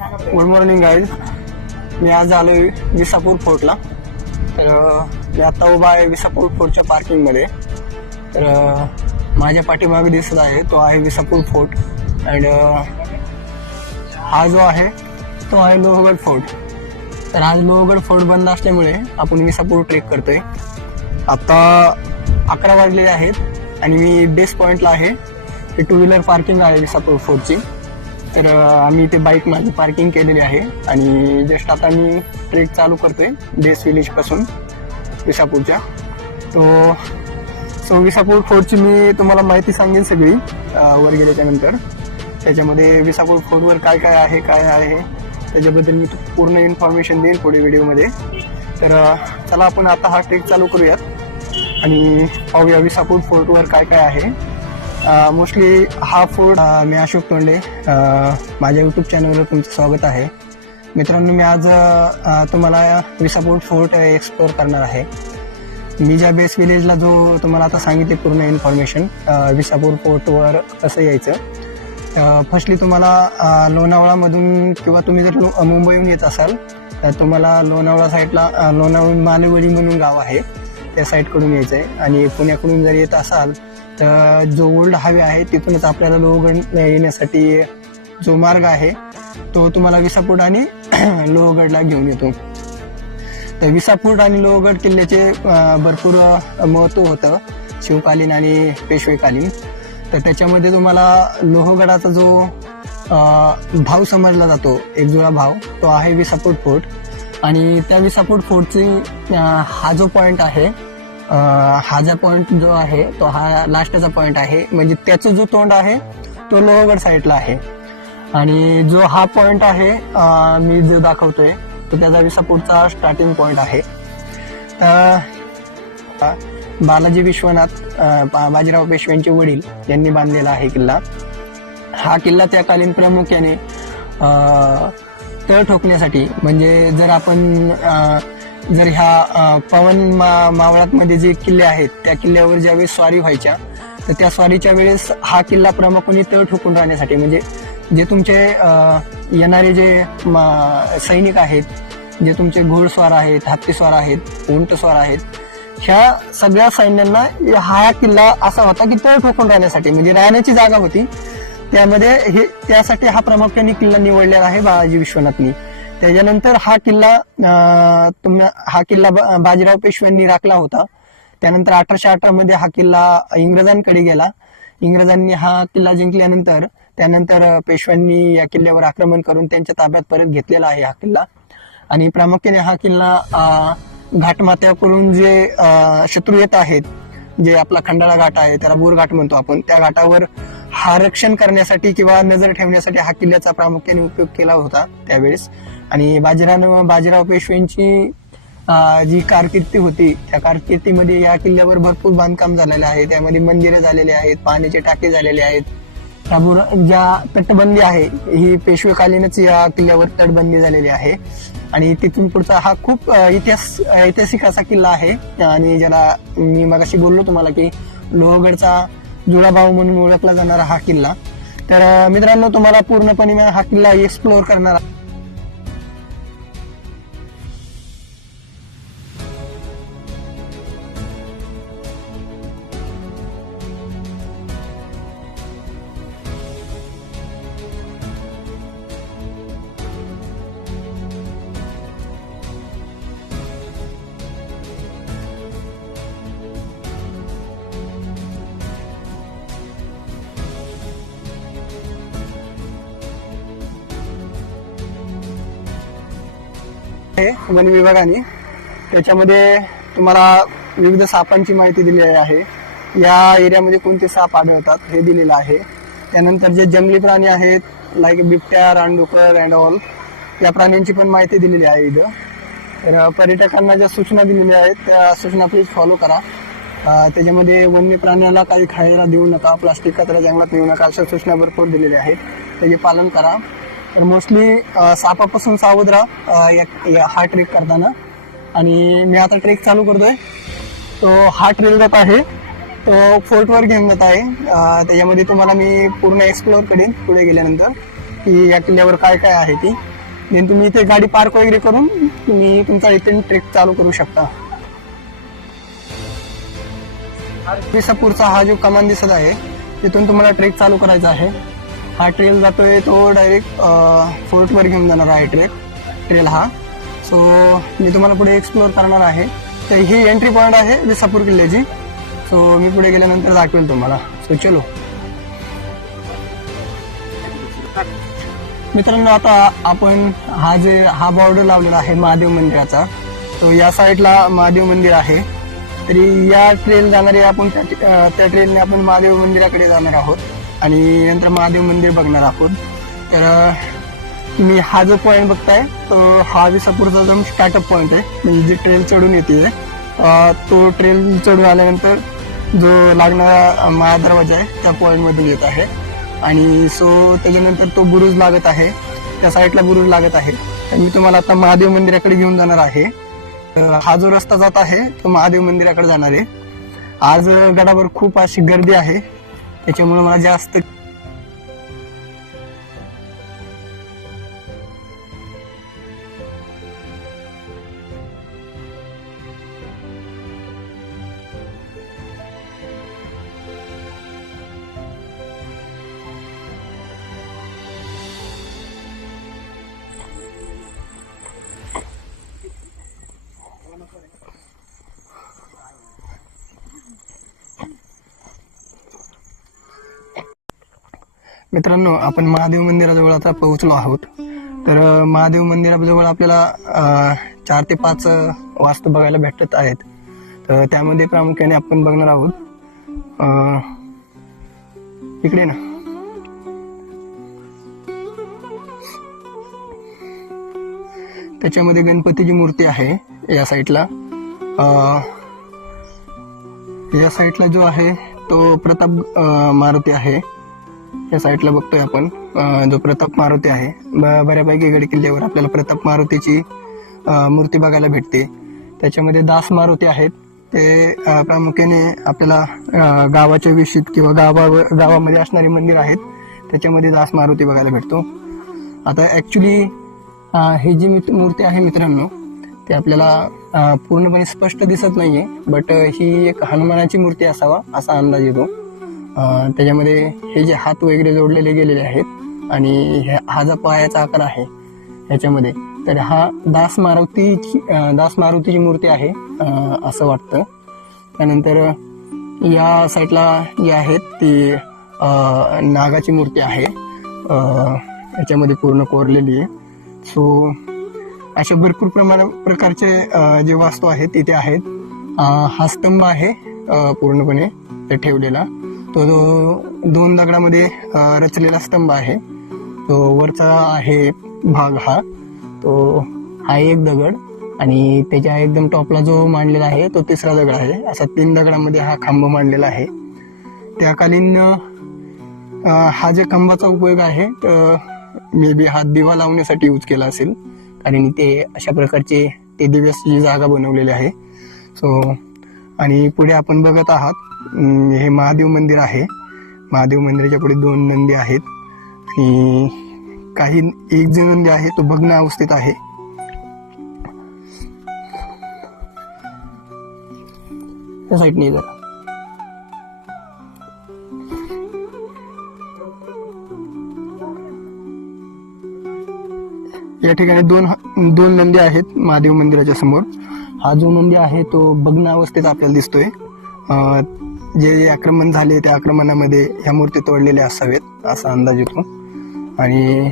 Good morning guys. मी आज आलोय विसापूर फोर्टला. तर मी आता उभा आहे विसापूर फोर्टच्या पार्किंगमध्ये. तर माझ्या पाठीमागे दिसत आहे तो आहे विसापूर फोर्ट. अँड हा जो आहे तो आहे लोहगड फोर्ट. तर आज लोहगड फोर्ट बंद असल्यामुळे आपण विसापूर ट्रेक करतोय. आता 11 वाजले आहेत आणि मी बेस पॉइंटला आहे. हे 2 व्हीलर पार्किंग आहे विसापूर फोर्टची. तर आम्ही इथे बाईक माझी पार्किंग केलेली आहे आणि जस्ट आता मी ट्रेक चालू करतोय बेस विलेज पासून विसापूरच्या. सो विसापूर फोर्टची मी तुम्हाला माहिती सांगेन सगळी वर गेल्याच्या नंतर. त्याच्यामध्ये विसापूर फोर्टवर काय काय आहे त्याच्याबद्दल मी पूर्ण इन्फॉर्मेशन देईन पुढे व्हिडिओमध्ये. तर चला आपण आता हा ट्रेक चालू करूयात आणि पाहूया विसापूर फोर्टवर काय काय आहे. मोस्टली हा फोर्ट मी अशोक तोंडे, माझ्या यूट्यूब चॅनलवर तुमचं स्वागत आहे. मित्रांनो, मी आज तुम्हाला विसापूर फोर्ट एक्सप्लोअर करणार आहे. मी ज्या बेस विलेजला जो तुम्हाला आता सांगितले पूर्ण इन्फॉर्मेशन विसापूर फोर्टवर कसं यायचं. फर्स्टली तुम्हाला लोणावळामधून किंवा तुम्ही जर मुंबईहून येत असाल तर तुम्हाला लोणावळा साईडला लोणावळा मालेवली म्हणून गाव आहे, त्या साईडकडून यायचं आहे. आणि पुण्याकडून जर येत असाल तर जो ओल्ड हायवे आहे तिथूनच आपल्याला लोहगड येण्यासाठी जो मार्ग आहे तो तुम्हाला विसापूर आणि लोहगडला घेऊन येतो. तर विसापूर आणि लोहगड किल्ल्याचे भरपूर महत्त्व होतं शिवकालीन आणि पेशवेकालीन. तर त्याच्यामध्ये तुम्हाला लोहगडाचा जो भाव समजला जातो, एक जुळा भाव, तो आहे विसापूर फोर्ट. आणि त्या विसापूर फोर्टची हा जो पॉइंट आहे, हा जो पॉइंट जो आहे तो हा लास्टचा पॉइंट आहे. म्हणजे त्याचं जो तोंड आहे तो लोहगड साईडला आहे. आणि जो हा पॉइंट आहे मी जो दाखवतोय तो त्याचा विसापूरचा स्टार्टिंग पॉइंट आहे. तर बालाजी विश्वनाथ बाजीराव पेशव्यांचे वडील यांनी बांधलेला आहे किल्ला. हा किल्ला त्या कालीन प्रामुख्याने तळ ठोकण्यासाठी, म्हणजे जर ह्या पवन मावळातमध्ये जे किल्ले आहेत त्या किल्ल्यावर ज्यावेळेस स्वारी व्हायच्या तर त्या स्वारीच्या वेळेस हा किल्ला प्रामुख्याने तळ ठोकून राहण्यासाठी, म्हणजे जे तुमचे येणारे जे सैनिक आहेत, जे तुमचे घोडस्वार आहेत, हत्तीस्वार आहेत, उंटस्वार आहेत, ह्या सगळ्या सैन्यांना हा किल्ला असा होता की तळ ठोकून राहण्यासाठी, म्हणजे राहण्याची जागा होती. त्यासाठी हा प्रामुख्याने किल्ला निवडलेला आहे बालाजी विश्वनाथनी. त्याच्यानंतर हा किल्ला बाजीराव पेशव्यांनी राखला होता. त्यानंतर 1818 मध्ये हा किल्ला इंग्रजांकडे गेला. इंग्रजांनी हा किल्ला जिंकल्यानंतर त्यानंतर पेशव्यांनी या किल्ल्यावर आक्रमण करून त्यांच्या ताब्यात परत घेतलेला आहे हा किल्ला. आणि प्रामुख्याने हा किल्ला घाटमाथ्याकडून जे शत्रू येत आहेत, जे आपला खंडाळा घाट आहे त्याला बोर घाट म्हणतो आपण, त्या घाटावर हा रक्षण करण्यासाठी किंवा नजर ठेवण्यासाठी हा किल्ल्याचा प्रामुख्याने उपयोग केला होता त्यावेळेस. आणि बाजीराव पेशव्यांची जी कारकिर्दी होती त्या कारकिर्दीमध्ये या किल्ल्यावर भरपूर बांधकाम झालेले आहे. त्यामध्ये मंदिरे झालेली आहेत, पाण्याचे टाके झालेले आहेत. ज्या तटबंदी आहे ही पेशवेकालीनच या किल्ल्यावर तटबंदी झालेली आहे. आणि तिथून पुढचा हा खूप ऐतिहासिक असा किल्ला आहे. आणि ज्याला मी मगाशी बोललो तुम्हाला की लोहगडचा जुळाभाव म्हणून ओळखला जाणारा हा किल्ला. तर मित्रांनो, तुम्हाला पूर्णपणे हा किल्ला एक्सप्लोअर करणार वन विभागाने. त्याच्यामध्ये तुम्हाला विविध सापांची माहिती दिलेली आहे. या एरियामध्ये कोणते साप आढळतात हे दिलेलं आहे. त्यानंतर जे जंगली प्राणी आहेत लाईक बिबट्या, रानडुकर अँड ऑल, या प्राण्यांची पण माहिती दिलेली आहे इथं. तर पर्यटकांना ज्या सूचना दिलेल्या आहेत त्या सूचना प्लीज फॉलो करा. त्याच्यामध्ये वन्य प्राण्याला काही खायला देऊ नका, प्लास्टिक कचरा जंगलात नेऊ नका, अशा सूचना भरपूर दिलेल्या आहेत. त्याचे पालन करा. तर मोस्टली सापापासून सावध राहा हा ट्रेक करताना. आणि मी आता ट्रेक चालू करतोय. तो हा ट्रेल जात आहे तो फोर्टवर घेऊन जात आहे. त्याच्यामध्ये तुम्हाला मी पूर्ण एक्सप्लोअर करेन पुढे गेल्यानंतर. की या किल्ल्यावर काय काय आहे ती. देन तुम्ही इथे गाडी पार्क वगैरे करून तुम्ही तुमचा इथे ट्रेक चालू करू शकता. विसापूरचा हा जो कमान दिसत आहे तिथून तुम्हाला ट्रेक चालू करायचा आहे. हा ट्रेल जातोय तो डायरेक्ट फोर्टवर घेऊन जाणार आहे ट्रेल हा. सो मी तुम्हाला पुढे एक्सप्लोअर करणार आहे. तर ही एंट्री पॉईंट आहे विसापूर किल्ल्याची. सो मी पुढे गेल्यानंतर दाखवेल तुम्हाला. सो चलो मित्रांनो, आता आपण हा बॉर्डर लावलेला आहे महादेव मंदिराचा. तो या साईडला महादेव मंदिर आहे. तरी या ट्रेन जाणारे आपण त्या ट्रेनने आपण महादेव मंदिराकडे जाणार आहोत आणि नंतर महादेव मंदिर बघणार आहोत. तर तुम्ही हा जो पॉईंट बघताय तो हा विसापूरचा जो स्टार्टअप पॉईंट आहे. म्हणजे जी ट्रेन चढून येते तो ट्रेन चढून आल्यानंतर जो लागणारा महादरवाजा आहे त्या पॉईंट मधून येत आहे. आणि सो त्याच्यानंतर तो बुरुज लागत आहे, त्या साईडला बुरुज लागत आहे. आणि मी तुम्हाला आता महादेव मंदिराकडे घेऊन जाणार आहे. हा जो रस्ता जात आहे तो महादेव मंदिराकडे जाणार आहे. आज गडावर खूप अशी गर्दी आहे, त्याच्यामुळे मला जास्त मित्रांनो, आपण महादेव मंदिराजवळ आता पोहोचलो आहोत. तर महादेव मंदिराजवळ आपल्याला 4 ते 5 वास्तू बघायला भेटत आहेत. तर त्यामध्ये प्रामुख्याने आपण बघणार आहोत इकडे ना, त्याच्यामध्ये गणपतीची मूर्ती आहे या साईडला. या साईडला जो आहे तो प्रताप मारुती आहे. या साईडला बघतोय आपण जो प्रताप मारुती आहे. बऱ्यापैकी गड किल्ल्यावर आपल्याला प्रताप मारुतीची मूर्ती बघायला भेटते. त्याच्यामध्ये दास मारुती आहेत. ते प्रामुख्याने आपल्याला गावाच्या विषयीत किंवा गावामध्ये असणारे मंदिर आहेत त्याच्यामध्ये दास मारुती बघायला भेटतो. आता ऍक्च्युली ही जी मूर्ती आहे मित्रांनो, ते आपल्याला पूर्णपणे स्पष्ट दिसत नाहीये, बट ही एक हनुमानाची मूर्ती असावा असा अंदाज येतो. त्याच्यामध्ये हे जे हात वगैरे जोडलेले गेलेले आहेत आणि हा जो पायाचा आकार आहे ह्याच्यामध्ये, तर हा दास मारुतीची मूर्ती आहे असं वाटतं. त्यानंतर या साईडला जी आहेत ती नागाची मूर्ती आहे, याच्यामध्ये पूर्ण कोरलेली आहे. सो अशा भरपूर प्रकारचे जे वास्तू आहेत तिथे आहेत. हा स्तंभ आहे पूर्णपणे ते ठेवलेला, तो 2 दगडामध्ये रचलेला स्तंभ आहे. तो वरचा आहे भाग हा एक दगड आणि त्याच्या एकदम टॉपला जो मांडलेला आहे तो 3रा दगड आहे. असा 3 दगडामध्ये हा खांब मांडलेला आहे. त्याकालीन हा जे खांबाचा उपयोग आहे मे बी हा दिवा लावण्यासाठी यूज केला असेल, कारण ते अशा प्रकारचे ते दिव्याची जागा बनवलेली आहे. सो आणि पुढे आपण बघत आहात हे महादेव मंदिर आहे. महादेव मंदिराच्या पुढे 2 नंदी आहेत आणि एक जो नंदी आहे तो भग्न अवस्थेत आहे. त्या साईडने जरा या ठिकाणी दोन नंदी आहेत महादेव मंदिराच्या समोर. हा जो नंदी आहे तो भग्न अवस्थेत आपल्याला दिसतोय. जे आक्रमण झाले त्या आक्रमणामध्ये ह्या मूर्ती तोडलेल्या असावेत असा अंदाज येतो. आणि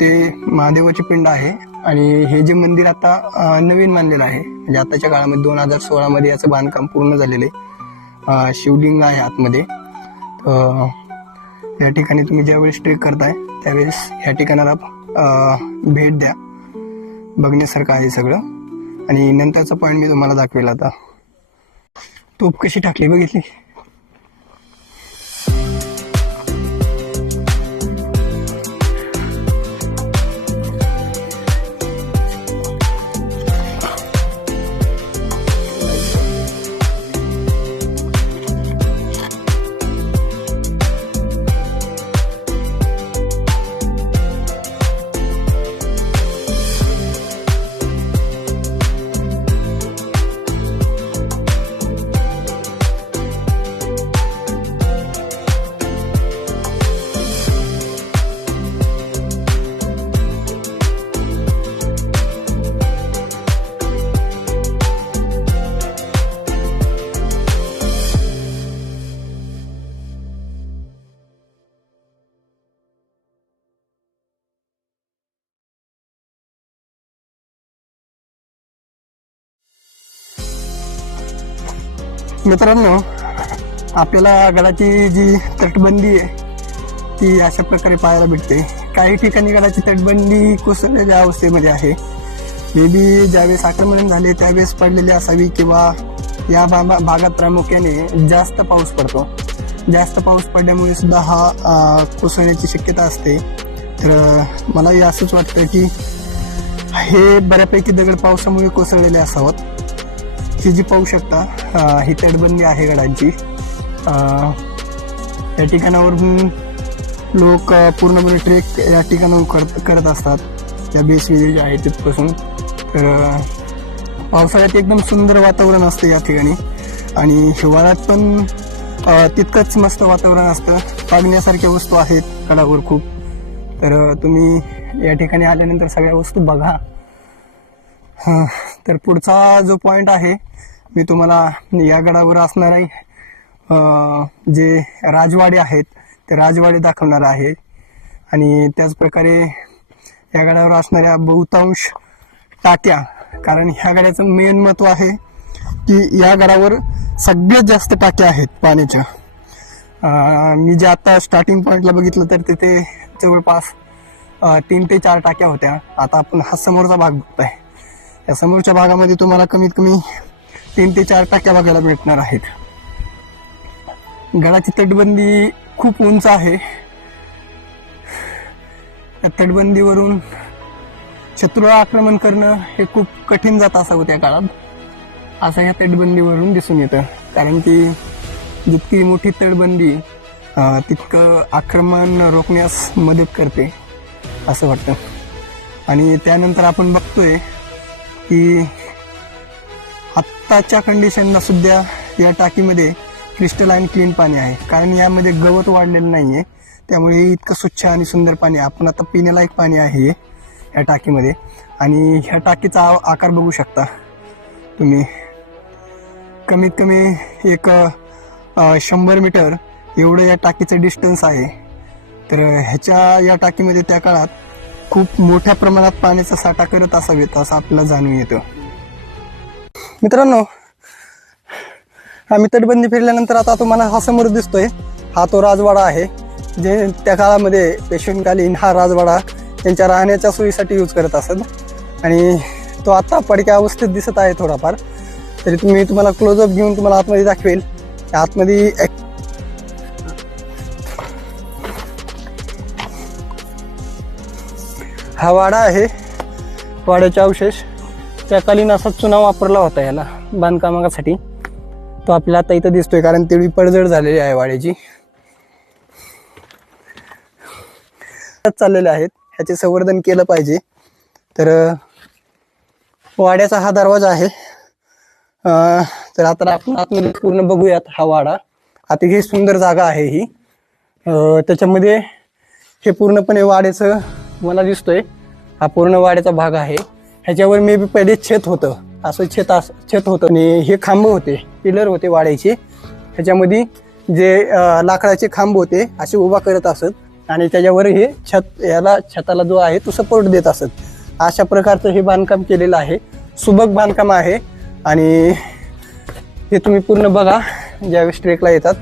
ते महादेवाची पिंड आहे. आणि हे जे मंदिर आता नवीन बांधलेलं आहे, म्हणजे आताच्या काळामध्ये 2016 मध्ये याचं बांधकाम पूर्ण झालेलं आहे. शिवलिंग आहे आतमध्ये. या ठिकाणी तुम्ही ज्यावेळेस ट्रेक करताय त्यावेळेस ह्या ठिकाणाला भेट द्या. बघण्यासारखं आहे सगळं. आणि नंतरचा पॉईंट मी तुम्हाला दाखवेल. आता तोप कशी टाकली बघितली. मित्रांनो, आपल्याला गडाची जी तटबंदी आहे ती अशा प्रकारे पाहायला भेटते. काही ठिकाणी गडाची तटबंदी कोसळलेल्या अवस्थेमध्ये आहे. मे बी ज्यावेळेस आक्रमण झाले त्यावेळेस पडलेली असावी, किंवा या भागात प्रामुख्याने जास्त पाऊस पडतो. जास्त पाऊस पडल्यामुळे सुद्धा हा कोसळण्याची शक्यता असते. तर मलाही असंच वाटतं की हे बऱ्यापैकी दगड पावसामुळे कोसळलेले असावेत. ही जी पाहू शकता ही तटबंदी आहे गडांची. या ठिकाणावरून लोक पूर्णपणे ट्रेक या ठिकाणाहून करत असतात, या बेस जे आहे तिथपासून. तर पावसाळ्यात एकदम सुंदर वातावरण असतं या ठिकाणी, आणि हिवाळ्यात पण तितकंच मस्त वातावरण असतं. बघण्यासारख्या वस्तू आहेत गडावर खूप. तर तुम्ही या ठिकाणी आल्यानंतर सगळ्या वस्तू बघा. तर पुढचा जो पॉईंट आहे मी तुम्हाला या गडावर असणारे जे राजवाडे आहेत ते राजवाडे दाखवणार आहे. आणि त्याचप्रकारे या गडावर असणाऱ्या बहुतांश टाक्या, कारण ह्या गडाचं मेन महत्त्व आहे की या गडावर सगळ्यात जास्त टाक्या आहेत पाण्याच्या. मी जे आता स्टार्टिंग पॉईंटला बघितलं तर तिथे जवळपास 3 ते 4 टाक्या होत्या. आता आपण हा समोरचा भाग बघताय. या समोरच्या भागामध्ये तुम्हाला कमीत कमी 3 ते 4 टाक्या बघायला भेटणार आहेत. गडाची तटबंदी खूप उंच आहे. या तटबंदीवरून शत्रूला आक्रमण करणं हे खूप कठीण जात असावं त्या काळात, असं या तटबंदीवरून दिसून येतं. कारण की जितकी मोठी तटबंदी तितकं आक्रमण रोखण्यास मदत करते असं वाटतं. आणि त्यानंतर आपण बघतोय की आत्ताच्या कंडिशनला सुद्धा या टाकीमध्ये क्रिस्टलाइन क्लीन पाणी आहे, कारण यामध्ये गवत वाढलेलं नाहीये. त्यामुळे इतकं स्वच्छ आणि सुंदर पाणी, आपण आता पिण्यालायक पाणी आहे या टाकीमध्ये. आणि ह्या टाकीचा आकार बघू शकता तुम्ही. कमीत कमी एक 100 मीटर एवढं या टाकीचं डिस्टन्स आहे. तर या टाकीमध्ये त्या काळात खूप मोठ्या प्रमाणात पाण्याचा साठा करत असावेत असं आपल्याला जाणून येतं. मित्रांनो, आम्ही तटबंदी फिरल्यानंतर आता तुम्हाला हा समोर दिसतोय हा तो राजवाडा आहे, जे त्या काळामध्ये पेशवेकालीन हा राजवाडा त्यांच्या राहण्याच्या सोयीसाठी यूज करत असत. आणि तो आता पडक्या अवस्थेत दिसत आहे थोडाफार. तरी तुम्हाला क्लोजअप घेऊन तुम्हाला आतमध्ये दाखवेल. आतमध्ये हा वाडा आहे. वाड्याचे अवशेष त्याकालीन असा चुना वापरला होता याला बांधकामासाठी. तो आपल्याला आता इथं दिसतोय, कारण तेवढी पडझड झालेली आहे वाड्याची. चाललेले आहेत, ह्याचे संवर्धन केलं पाहिजे. तर वाड्याचा हा दरवाजा आहे. तर आता आपण आतमध्ये पूर्ण बघूयात हा वाडा. अतिशय सुंदर जागा आहे ही. त्याच्यामध्ये हे पूर्णपणे वाड्याचं मला दिसतोय, हा पूर्ण वाड्याचा भाग आहे. ह्याच्यावर मे बी पहिले छत होतं, असं छत होतं. आणि हे खांब होते, पिलर होते वाड्याचे. ह्याच्यामध्ये जे लाकडाचे खांब होते असे उभा करत असत, आणि त्याच्यावर हे छताला जो आहे तो सपोर्ट देत असत. अशा प्रकारचं हे बांधकाम केलेलं आहे. सुबक बांधकाम आहे. आणि हे तुम्ही पूर्ण बघा ज्यावेळेस ट्रेकला येतात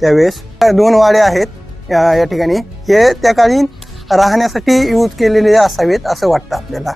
त्यावेळेस. 2 वाडे आहेत या ठिकाणी. हे त्या काळी राहण्यासाठी यूज केलेले असावेत असं वाटतं आपल्याला.